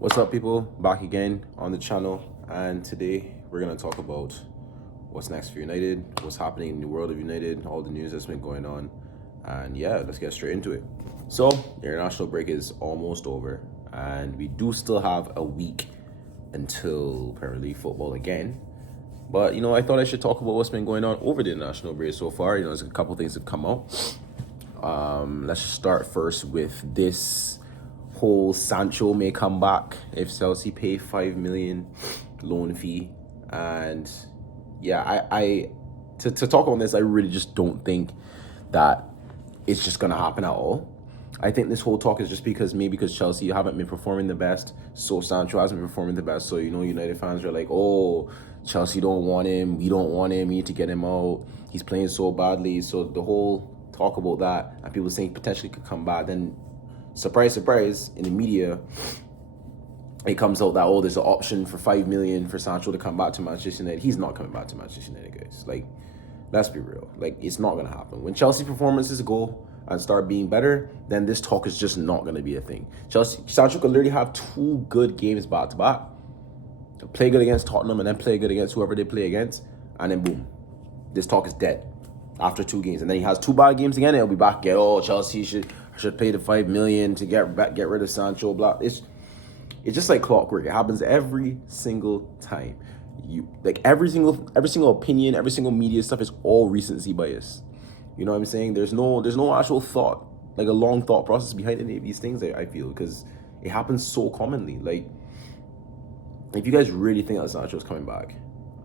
What's up, people? Back again on the channel, and today we're going to talk about what's next for United, what's happening in the world of United, all the news that's been going on, and yeah, let's get straight into it. So, the international break is almost over, and we do still have a week until Premier League football again. But, I thought I should talk about what's been going on over the international break so far. There's a couple things that come out. Let's start first with this whole Sancho may come back if Chelsea pay 5 million loan fee. And yeah, I to talk on this, I really just don't think that it's just gonna happen at all. I think this whole talk is just because Chelsea haven't been performing the best, so Sancho hasn't been performing the best. So United fans are like, oh, Chelsea don't want him, we don't want him, we need to get him out. He's playing so badly. So the whole talk about that and people saying potentially could come back, then surprise, surprise, in the media, it comes out that, oh, there's an option for 5 million for Sancho to come back to Manchester United. He's not coming back to Manchester United, guys. Like, let's be real. Like, it's not going to happen. When Chelsea performances go and start being better, then this talk is just not going to be a thing. Sancho could literally have 2 good games back to back. Play good against Tottenham and then play good against whoever they play against, and then boom, this talk is dead after 2 games. And then he has 2 bad games again, and he'll be back again. Oh, Chelsea should pay the 5 million to get rid of Sancho. Blah. It's just like clockwork. It happens every single time. Every single opinion, every single media stuff is all recency bias. You know what I'm saying? There's no actual thought, like a long thought process behind any of these things. I feel, because it happens so commonly. Like, if you guys really think that Sancho's coming back,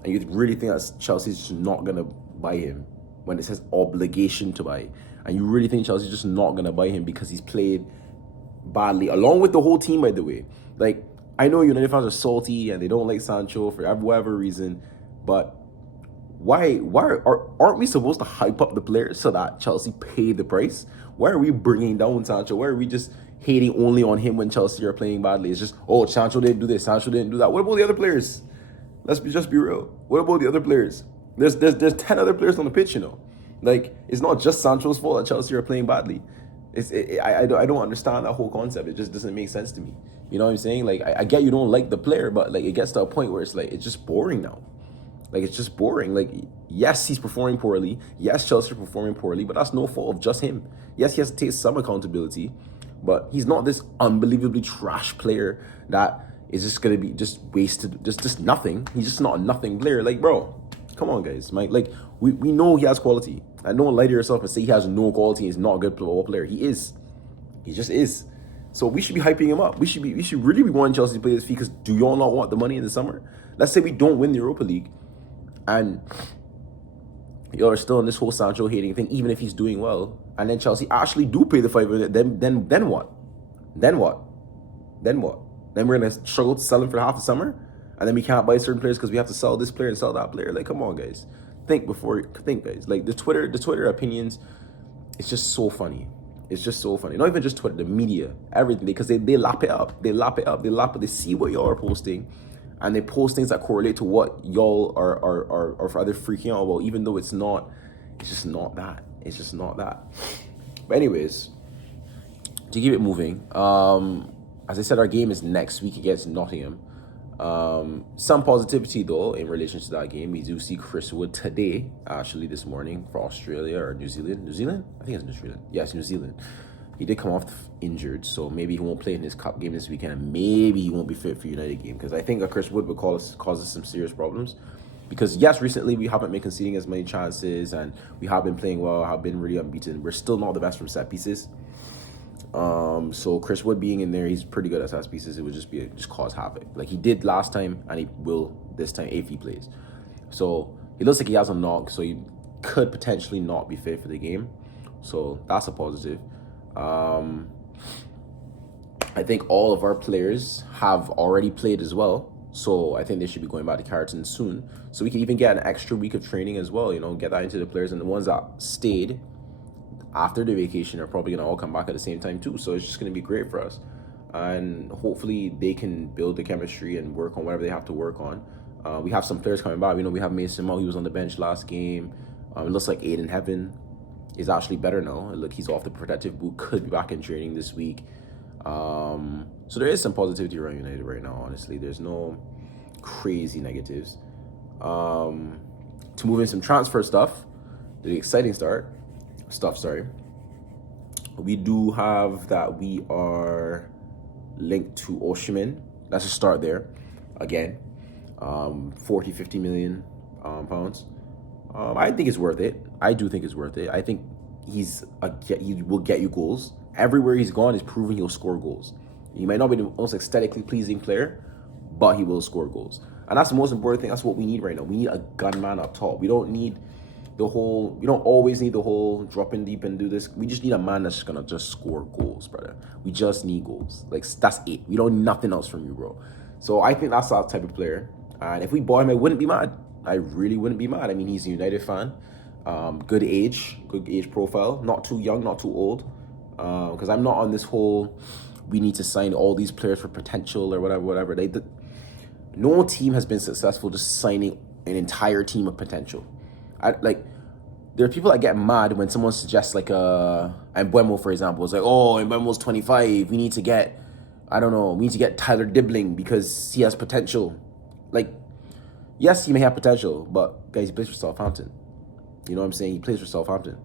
and you really think that Chelsea's just not gonna buy him when it says obligation to buy, and you really think Chelsea's just not gonna buy him because he's played badly, along with the whole team, by the way. Like, I know United fans are salty and they don't like Sancho for whatever reason, but aren't we supposed to hype up the players so that Chelsea pay the price? Why are we bringing down Sancho? Why are we just hating only on him when Chelsea are playing badly? It's just, oh, Sancho didn't do this, Sancho didn't do that. What about the other players? Let's just be real. What about the other players? There's 10 other players on the pitch, Like, it's not just Sancho's fault that Chelsea are playing badly. I don't understand that whole concept. It just doesn't make sense to me. You know what I'm saying? Like, I get you don't like the player, but like, it gets to a point where it's like, it's just boring now. Like, it's just boring. Like, yes, he's performing poorly. Yes, Chelsea are performing poorly, but that's no fault of just him. Yes, he has to take some accountability, but he's not this unbelievably trash player that is just gonna be just wasted, just nothing. He's just not a nothing player. Like, bro, come on, guys. Like, we know he has quality. And don't lie to yourself and say he has no quality and he's not a good football player. He is. He just is. So we should be hyping him up. We should really be wanting Chelsea to play this fee, because do y'all not want the money in the summer? Let's say we don't win the Europa League and y'all are still in this whole Sancho hating thing, even if he's doing well, and then Chelsea actually do pay the 5 million, then what? Then what? Then we're gonna struggle to sell him for half the summer, and then we can't buy certain players because we have to sell this player and sell that player. Like, come on, guys. Think, guys. Like, the Twitter opinions, it's just so funny. It's just so funny. Not even just Twitter, the media, everything, because they lap it up. They see what y'all are posting, and they post things that correlate to what y'all are either freaking out about, even though it's just not that. It's just not that. But anyways, to keep it moving, as I said, our game is next week against Nottingham. Some positivity, though, in relation to that game. We do see Chris Wood today, actually this morning, for Australia or New Zealand. New Zealand? I think it's New Zealand. Yes, New Zealand. He did come off injured, so maybe he won't play in his cup game this weekend, and maybe he won't be fit for United game, because I think that Chris Wood would cause us some serious problems. Because yes, recently we haven't been conceding as many chances, and we have been playing well, have been really unbeaten. We're still not the best from set pieces. So Chris Wood being in there, he's pretty good at set pieces. It would just cause havoc, like he did last time, and he will this time if he plays. So he looks like he has a knock, so he could potentially not be fit for the game. So that's a positive. I think all of our players have already played as well, so I think they should be going back to Carrollton soon, so we can even get an extra week of training as well. Get that into the players, and the ones that stayed after the vacation are probably gonna all come back at the same time too. So it's just gonna be great for us, and hopefully they can build the chemistry and work on whatever they have to work on. We have some players coming back. We have Mason Mount. He was on the bench last game. It looks like Aiden Heaven is actually better now. Look, he's off the protective boot, could be back in training this week. So there is some positivity around United right now, honestly. There's no crazy negatives. To move in some transfer stuff, the exciting stuff, sorry. We do have that we are linked to Osimhen. Let's just start there. Again, 40, 50 million pounds. I think it's worth it. I do think it's worth it. I think he will get you goals. Everywhere he's gone, he's proven he'll score goals. He might not be the most aesthetically pleasing player, but he will score goals. And that's the most important thing. That's what we need right now. We need a gunman up top. We don't always need the whole drop in deep and do this. We just need a man that's gonna just score goals, brother. We just need goals. Like, that's it. We don't need nothing else from you, bro. So I think that's our type of player. And if we bought him, I wouldn't be mad. I really wouldn't be mad. I mean, he's a United fan. Good age profile. Not too young, not too old. Because I'm not on this whole, we need to sign all these players for potential or whatever. No team has been successful just signing an entire team of potential. There are people that get mad when someone suggests like Mbeumo, for example. It's like, oh, Mbeumo's 25. We need to get Tyler Dibbling because he has potential. Like, yes, he may have potential, but guys, he plays for Southampton. You know what I'm saying? He plays for Southampton.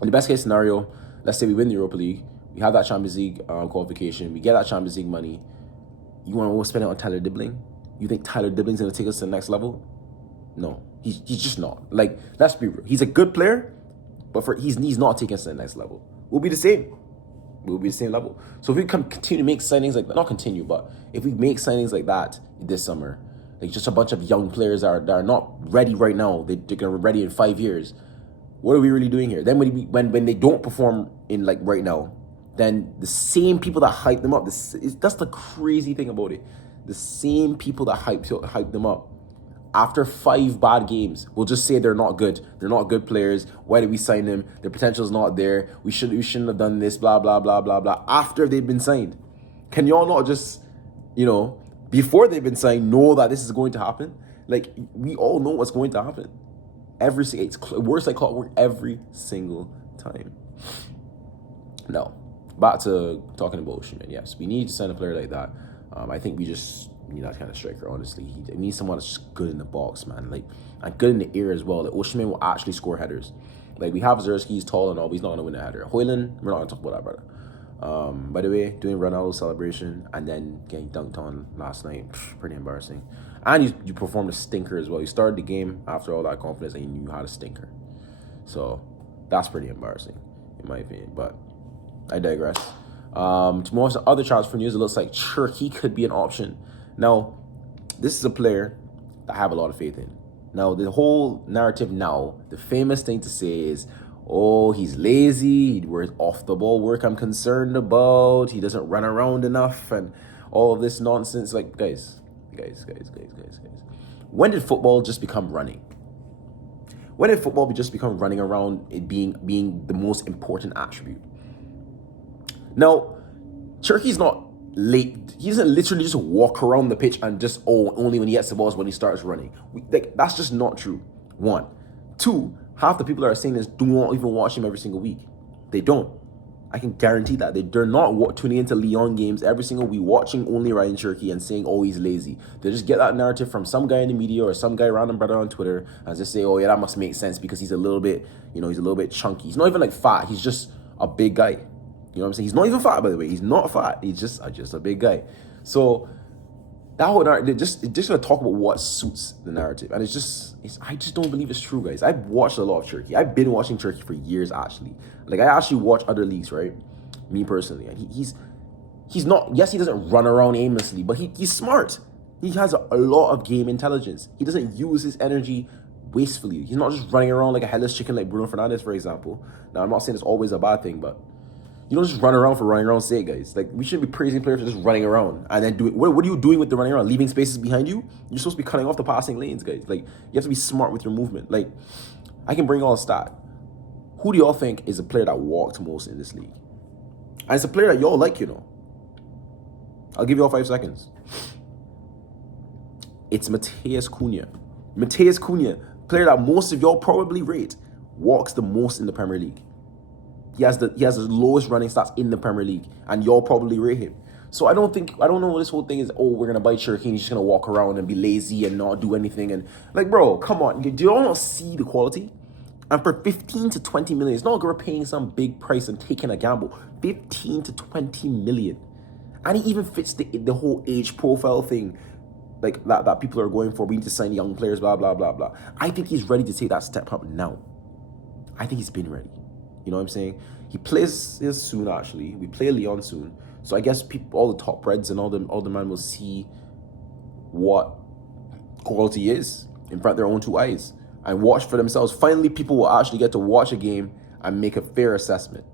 In the best case scenario, let's say we win the Europa League, we have that Champions League qualification, we get that Champions League money. You want to spend it on Tyler Dibbling? You think Tyler Dibbling's going to take us to the next level? No, he's just not. Like, let's be real. He's a good player, but he's not taking us to the next level. We'll be the same. We'll be the same level. So if we continue to make signings like that, not continue, but if we make signings like that this summer, like just a bunch of young players that are not ready right now, they're going to be ready in 5 years. What are we really doing here? Then when they don't perform in like right now, then the same people that hype them up, that's the crazy thing about it. The same people that hype them up, after 5 bad games, will just say they're not good. They're not good players. Why did we sign them? Their potential is not there. We shouldn't have done this, blah, blah, blah, blah, blah, after they've been signed. Can y'all not just, before they've been signed, know that this is going to happen? Like, we all know what's going to happen. It's worse like clockwork every single time. No. Back to talking about Osimhen. Yes, we need to sign a player like that. I think we just need that kind of striker, honestly. We need someone that's just good in the box, man. Like, and good in the air as well. Like, Osimhen will actually score headers. Like, we have Cherki, he's tall and all, but he's not going to win a header. Højlund, we're not going to talk about that, brother. By the way, doing Ronaldo's celebration and then getting dunked on last night, pretty embarrassing. And you performed a stinker as well. You started the game after all that confidence and you knew how to stinker. So, that's pretty embarrassing, in my opinion. But I digress. To more other transfer news, it looks like Cherki could be an option. Now, this is a player that I have a lot of faith in. Now, the whole narrative now, the famous thing to say is, oh, he's lazy, where's off the ball work I'm concerned about, he doesn't run around enough, and all of this nonsense. Like, guys. When did football just become running? When did football just become running around, it being the most important attribute? Now, Cherki's not late. He doesn't literally just walk around the pitch and just, only when he gets the balls when he starts running. That's just not true. 1. 2, half the people that are saying this do not even watch him every single week. They don't. I can guarantee that. They're not tuning into Lyon games every single week, watching only Rayan Cherki and saying, oh, he's lazy. They just get that narrative from some guy in the media or some guy random brother on Twitter and just say, oh, yeah, that must make sense because he's a little bit, he's a little bit chunky. He's not even like fat. He's just a big guy. You know what I'm saying? He's not even fat, by the way. He's not fat. He's just a big guy. So that whole narrative, just gonna talk about what suits the narrative, and I just don't believe it's true, guys. I've watched a lot of Cherki. I've been watching Cherki for years, actually. Like, I actually watch other leagues, right? Me personally, and he's not. Yes, he doesn't run around aimlessly, but he's smart. He has a lot of game intelligence. He doesn't use his energy wastefully. He's not just running around like a headless chicken like Bruno Fernandes, for example. Now, I'm not saying it's always a bad thing, but you don't just run around for running around sake, guys. Like, we shouldn't be praising players for just running around and then doing. What are you doing with the running around? Leaving spaces behind you? You're supposed to be cutting off the passing lanes, guys. Like, you have to be smart with your movement. Like, I can bring all a stat. Who do y'all think is a player that walked most in this league? And it's a player that y'all like, I'll give you all 5 seconds. It's Matheus Cunha. Matheus Cunha, player that most of y'all probably rate, walks the most in the Premier League. He has the lowest running stats in the Premier League, and y'all probably rate him. So I don't know what this whole thing is. Oh, we're gonna buy Cherki and he's just gonna walk around and be lazy and not do anything. And like, bro, come on, do y'all not see the quality? And for 15 to 20 million, it's not like we're paying some big price and taking a gamble. 15 to 20 million, and he even fits the whole age profile thing, like that people are going for. We need to sign young players, blah blah blah blah. I think he's ready to take that step up now. I think he's been ready. You know what I'm saying? He plays this soon. Actually, we play Lyon soon. So I guess people, all the top reds and all the man will see what quality is in front of their own two eyes and watch for themselves. Finally, people will actually get to watch a game and make a fair assessment,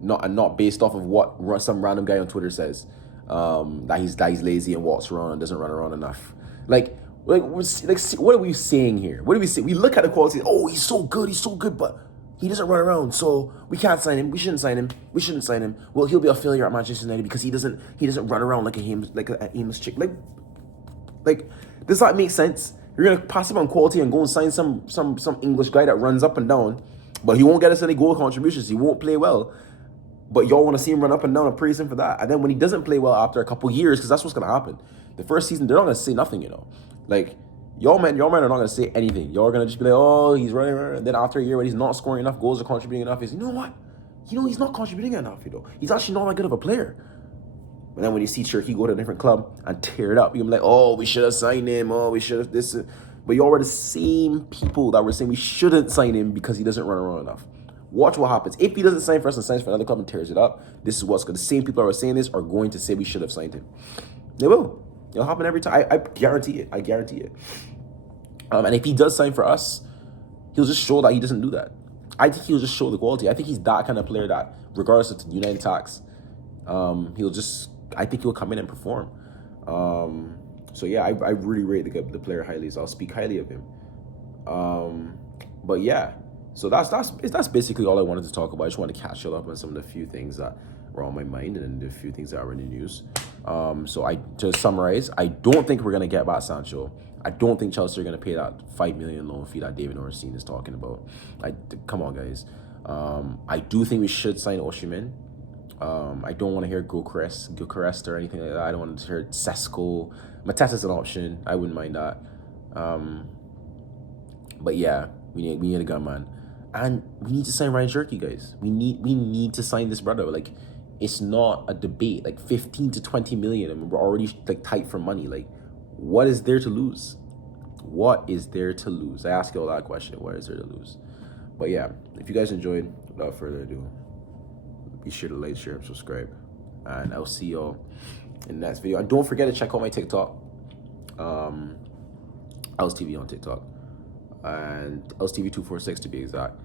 not based off of what some random guy on Twitter says, that he's lazy and walks around and doesn't run around enough. Like what are we saying here? What do we say? We look at the quality. Oh, he's so good, but he doesn't run around, so we can't sign him. We shouldn't sign him. Well, he'll be a failure at Manchester United because he doesn't run around like an aimless chick. Like, does that make sense? You're gonna pass him on quality and go and sign some English guy that runs up and down, but he won't get us any goal contributions. He won't play well. But y'all want to see him run up and down and praise him for that. And then when he doesn't play well after a couple years, because that's what's gonna happen. The first season, they're not gonna say nothing, Like, Y'all men are not gonna say anything. Y'all are gonna just be like, oh, he's running around. And then after a year when he's not scoring enough goals or contributing enough, you know what? He's not contributing enough, He's actually not that good of a player. But then when you see Cherki go to a different club and tear it up, you're like, oh, we should have signed him. Oh, we should have this. But y'all are the same people that were saying we shouldn't sign him because he doesn't run around enough. Watch what happens. If he doesn't sign for us and signs for another club and tears it up, this is what's good. The same people that were saying this are going to say we should have signed him. They will. It'll happen every time. I guarantee it. And if he does sign for us, he'll just show that he doesn't do that. I think he'll just show the quality. I think he's that kind of player that, regardless of the United tax, I think he'll come in and perform. So yeah, I really rate the player highly. So I'll speak highly of him. But yeah, so that's basically all I wanted to talk about. I just wanted to catch you up on some of the few things that were on my mind and the few things that are in the news. So to summarize, I don't think we're gonna get back Sancho. I don't think Chelsea are going to pay that $5 million loan fee that David Ornstein is talking about. Come on, guys. I do think we should sign Osimhen. I don't want to hear Gyökeres or anything like that. I don't want to hear Sesko. Mateta's an option. I wouldn't mind that. But yeah, we need a gunman. And we need to sign Ryan Cherki, guys. We need to sign this brother. Like, it's not a debate. Like 15 to 20 million, and we're already like tight for money. Like, what is there to lose? What is there to lose? I ask you all that question. What is there to lose? But yeah, if you guys enjoyed, without further ado, be sure to like, share, and subscribe. And I'll see y'all in the next video. And don't forget to check out my TikTok. LSTV on TikTok. And LSTV246 to be exact.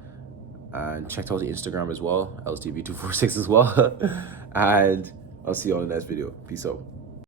And check out the Instagram as well. LSTV246 as well. And I'll see y'all in the next video. Peace out.